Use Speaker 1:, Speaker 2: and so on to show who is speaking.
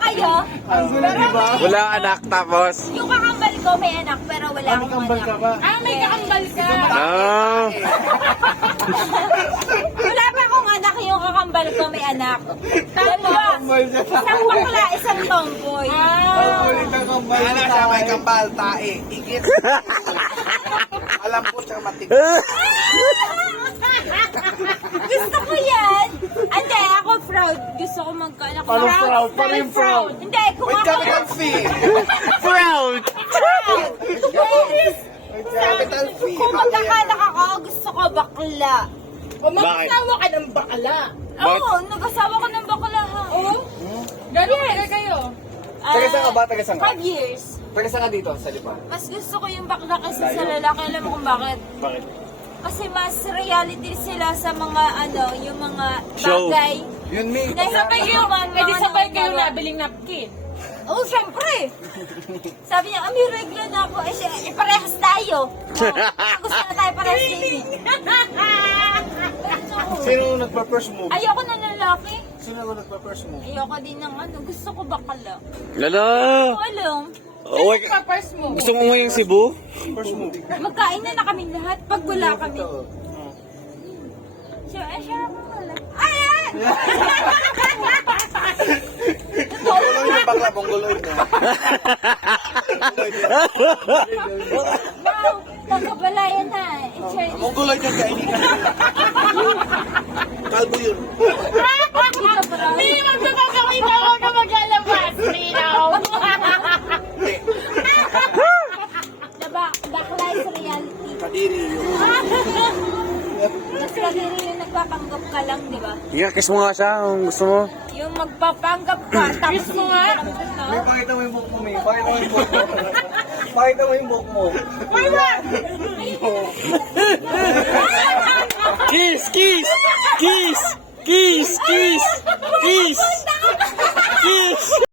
Speaker 1: kayo.
Speaker 2: Wala anak tapos.
Speaker 1: Yung kakambal ko may anak pero wala akong
Speaker 3: Kambal ka
Speaker 1: anak.
Speaker 3: ba?
Speaker 4: Ah, may kakambal ka.
Speaker 2: Ah.
Speaker 1: Wala pa akong anak, yung kakambal ko may anak. Dalawa. Isang bakla, isang tomboy.
Speaker 3: Ulit ang kambal.
Speaker 5: Ano siya may kambal, tae, ikit. Alam po siya matik.
Speaker 1: Gusto ko yan. Hindi, ako proud. Gusto ko magkaanak.
Speaker 3: Paano proud? Paano yung proud?
Speaker 1: Hindi, kung
Speaker 5: With
Speaker 1: ako...
Speaker 5: capital C.
Speaker 2: Proud.
Speaker 1: Yes.
Speaker 5: With capital C.
Speaker 1: Kung magkakaanak ako, gusto ko bakla.
Speaker 4: O mag-asawa ka ng bakala.
Speaker 1: Oo, nag-asawa ko ng bakla ha.
Speaker 4: Oo? Gano'n kaya kayo?
Speaker 5: Taga saan ka ba? Taga saan ka?
Speaker 1: 5 years.
Speaker 5: Taga saan ka dito sa Lipa?
Speaker 1: Mas gusto ko yung bakla kaysa sa lalaki. Alam mo kung bakit?
Speaker 3: Bakit?
Speaker 1: Kasi mas reality sila sa mga ano, yung mga
Speaker 2: Show.
Speaker 1: bagay.
Speaker 5: Yun, me.
Speaker 4: Sabay kayo, eh di sabay kayo nabiling napkin.
Speaker 1: Oo, syempre. Sabi niya, may regla na ako. Eh, parehas tayo. Gusto na tayo parehas baby.
Speaker 3: Sino ang nagpa-first move?
Speaker 1: Ayoko na lalaki.
Speaker 3: Sino ang nagpa-first move?
Speaker 1: Ayoko din ng ano. Gusto ko bakala.
Speaker 2: Lala.
Speaker 1: Hindi ko alam.
Speaker 2: Uwi.
Speaker 4: Pa-first mo.
Speaker 2: Gusto mo ngayong Cebu?
Speaker 3: First move.
Speaker 1: Magkain na kami lahat pag wala kami. Siya ako wala. Ay!
Speaker 5: Mongoloid yung bakla, mongoloid na.
Speaker 1: Wow! Pagkabalayan na. Siya-
Speaker 5: Mongoloid yung kainitan. Kalbo yun.
Speaker 1: Hindi ka proud.
Speaker 4: Hindi magpapakawin ako na maglalabas. Minaw.
Speaker 1: Bakla is reality.
Speaker 5: Kadiri yun.
Speaker 1: Mas kadiri yung nagpapanggap ka lang, di ba?
Speaker 2: Yeah, kiss mo nga siya kung gusto mo.
Speaker 1: Yung magpapanggap ka, tapos
Speaker 4: Kiss mo nga.
Speaker 1: hindi ka naman
Speaker 5: May pakita mo yung book mo, May. Pakita mo yung book mo. Pakita mo yung book mo.
Speaker 2: Kiss! Kiss! Kiss! Kiss! Kiss! Kiss! Kiss!